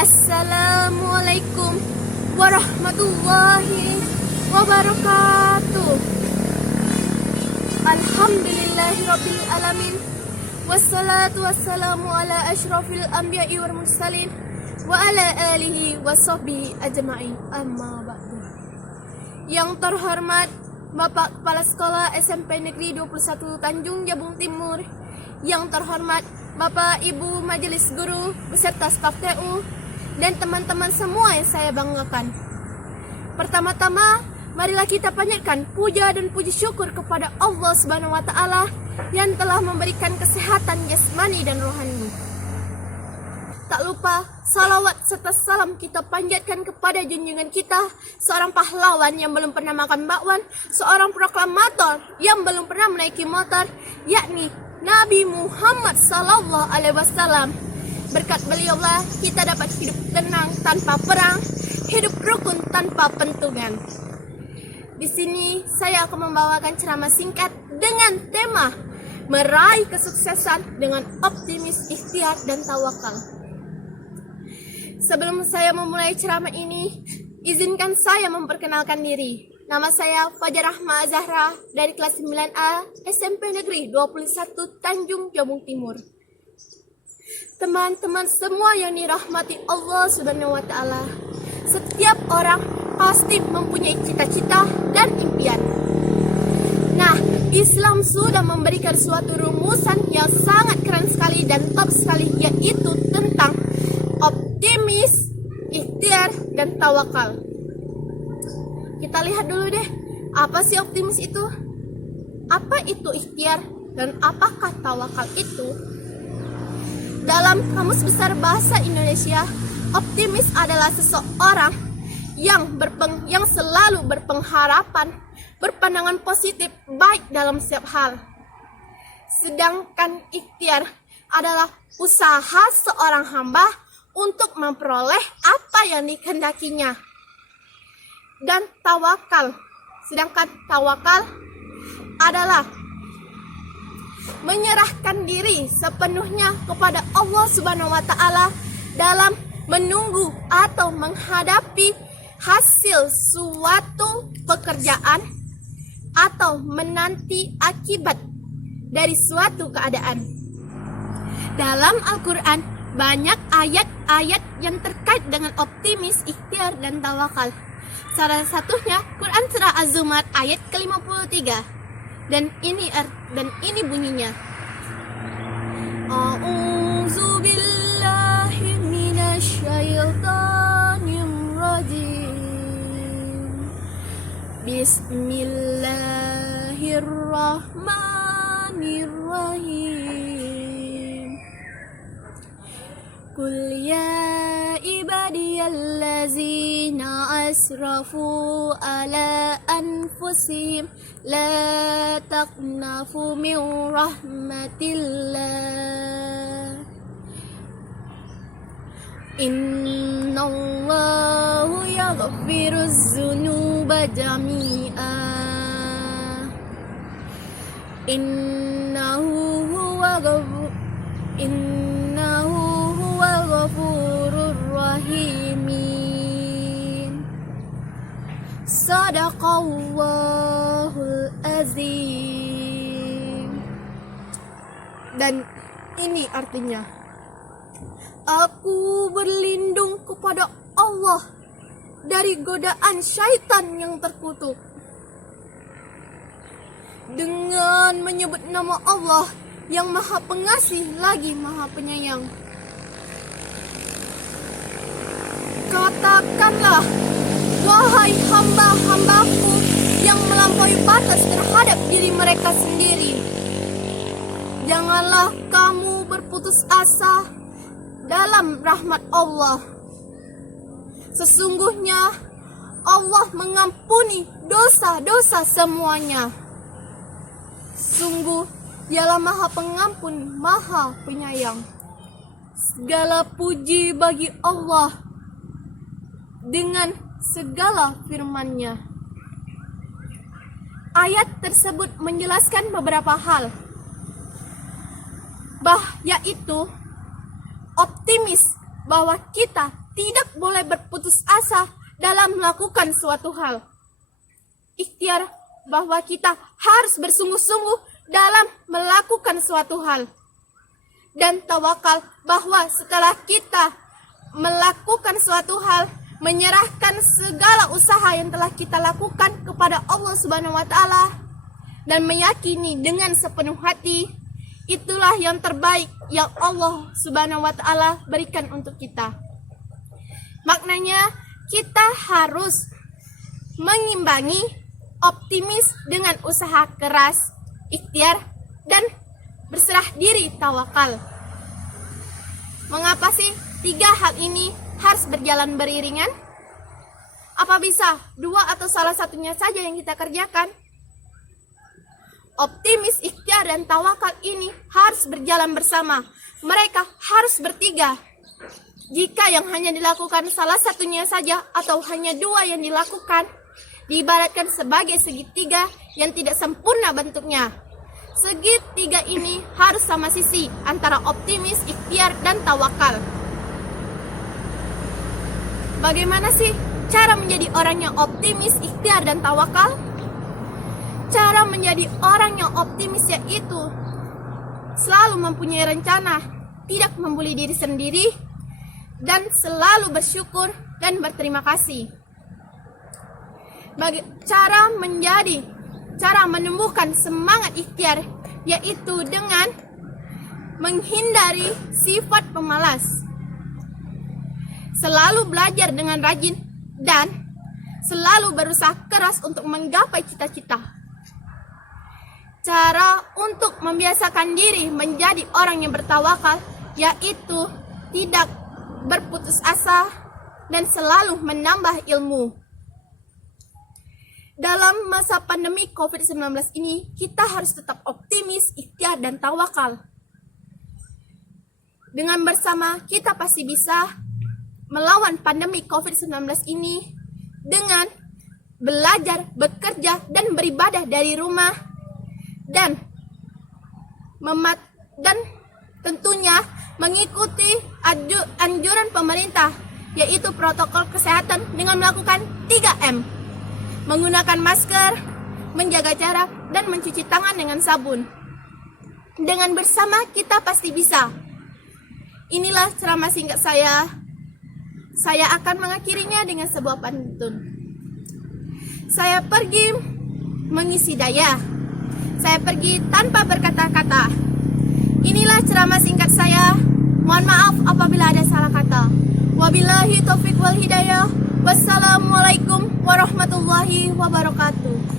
Assalamualaikum warahmatullahi wabarakatuh. Alhamdulillahirabbil alamin. Wassalatu wassalamu ala asyrafil anbiya'i wal mursalin wa ala alihi wa sahbihi ajma'in. Amma ba'du. Yang terhormat Bapak Kepala Sekolah SMP Negeri 21 Tanjung Jabung Timur, yang terhormat Bapak Ibu Majelis Guru beserta staf TU, dan teman-teman semua yang saya banggakan. Pertama-tama, marilah kita panjatkan puja dan puji syukur kepada Allah Subhanahu wa taala yang telah memberikan kesehatan jasmani dan rohani. Tak lupa salawat serta salam kita panjatkan kepada junjungan kita, seorang pahlawan yang belum pernah makan bakwan, seorang proklamator yang belum pernah menaiki motor, yakni Nabi Muhammad sallallahu alaihi wasallam. Berkat beliaulah kita dapat hidup tenang tanpa perang, hidup rukun tanpa pentungan. Di sini saya akan membawakan ceramah singkat dengan tema meraih kesuksesan dengan optimis, ikhtiar, dan tawakal. Sebelum saya memulai ceramah ini, izinkan saya memperkenalkan diri. Nama saya Fajar Rahma Zahra dari kelas 9A SMP Negeri 21 Tanjung Jabung Timur. Teman-teman semua yang dirahmati Allah Subhanahu wa taala, setiap orang pasti mempunyai cita-cita dan impian. Nah, Islam sudah memberikan suatu rumusan yang sangat keren sekali dan top sekali, yaitu tentang optimis, ikhtiar, dan tawakal. Kita lihat dulu deh, apa sih optimis itu? Apa itu ikhtiar? Dan apakah tawakal itu? Dalam Kamus Besar Bahasa Indonesia, optimis adalah seseorang yang selalu berpengharapan, berpandangan positif baik dalam setiap hal. Sedangkan ikhtiar adalah usaha seorang hamba untuk memperoleh apa yang dikehendakinya. Dan sedangkan tawakal adalah menyerahkan diri sepenuhnya kepada Allah Subhanahu wa taala dalam menunggu atau menghadapi hasil suatu pekerjaan atau menanti akibat dari suatu keadaan. Dalam Al-Qur'an banyak ayat-ayat yang terkait dengan optimis, ikhtiar, dan tawakal. Salah satunya Quran surah Az-Zumar ayat ke-53. Dan ini bunyinya. A'udzu billahi minasyaitonir rajim. Bismillahirrahmanirrahim. Qul ya ibadiyallazina asrafu ala anfusihim la taqnafu min rahmatillah. Innallahu yaghfiruz dzunuba jami'a. Innahu huwal ghafurur rahimin. Sadaqallahul azim. Dan ini artinya, aku berlindung kepada Allah dari godaan syaitan yang terkutuk dengan menyebut nama Allah yang Maha Pengasih lagi Maha Penyayang. Katakanlah, wahai hamba-hambaku yang melampaui batas terhadap diri mereka sendiri, janganlah kamu berputus asa dalam rahmat Allah. Sesungguhnya Allah mengampuni dosa-dosa semuanya. Sungguh Dialah Maha Pengampun, Maha Penyayang. Segala puji bagi Allah dengan segala firman-Nya. Ayat tersebut menjelaskan beberapa hal, yaitu optimis bahwa kita tidak boleh berputus asa dalam melakukan suatu hal. Ikhtiar bahwa kita harus bersungguh-sungguh dalam melakukan suatu hal. Dan tawakal bahwa setelah kita melakukan suatu hal, menyerahkan segala usaha yang telah kita lakukan kepada Allah Subhanahu wa taala dan meyakini dengan sepenuh hati, itulah yang terbaik yang Allah Subhanahu wa taala berikan untuk kita. Maknanya kita harus mengimbangi optimis dengan usaha keras, ikhtiar, dan berserah diri, tawakal. Mengapa sih 3 hal ini harus berjalan beriringan? Apa bisa 2 atau salah satunya saja yang kita kerjakan? Optimis, ikhtiar, dan tawakal ini harus berjalan bersama. Mereka harus bertiga. Jika yang hanya dilakukan salah satunya saja atau hanya 2 yang dilakukan, diibaratkan sebagai segitiga yang tidak sempurna bentuknya. Segitiga ini harus sama sisi antara optimis, ikhtiar, dan tawakal. Bagaimana sih cara menjadi orang yang optimis, ikhtiar, dan tawakal? Cara menjadi orang yang optimis yaitu selalu mempunyai rencana, tidak membuli diri sendiri, dan selalu bersyukur dan berterima kasih. Cara menumbuhkan semangat ikhtiar yaitu dengan menghindari sifat pemalas, selalu belajar dengan rajin, dan selalu berusaha keras untuk menggapai cita-cita. Cara untuk membiasakan diri menjadi orang yang bertawakal yaitu tidak berputus asa dan selalu menambah ilmu. Dalam masa pandemi COVID-19 ini, kita harus tetap optimis, ikhtiar, dan tawakal. Dengan bersama, kita pasti bisa melawan pandemi COVID-19 ini dengan belajar, bekerja, dan beribadah dari rumah, dan tentunya mengikuti anjuran pemerintah, yaitu protokol kesehatan dengan melakukan 3M. Menggunakan masker, menjaga jarak, dan mencuci tangan dengan sabun. Dengan bersama kita pasti bisa. Inilah ceramah singkat saya. Saya akan mengakhirinya dengan sebuah pantun. Saya pergi mengisi daya. Saya pergi tanpa berkata-kata. Inilah ceramah singkat saya. Mohon maaf apabila ada salah kata. Wabillahi taufiq wal hidayah. Wassalamualaikum warahmatullahi wabarakatuh.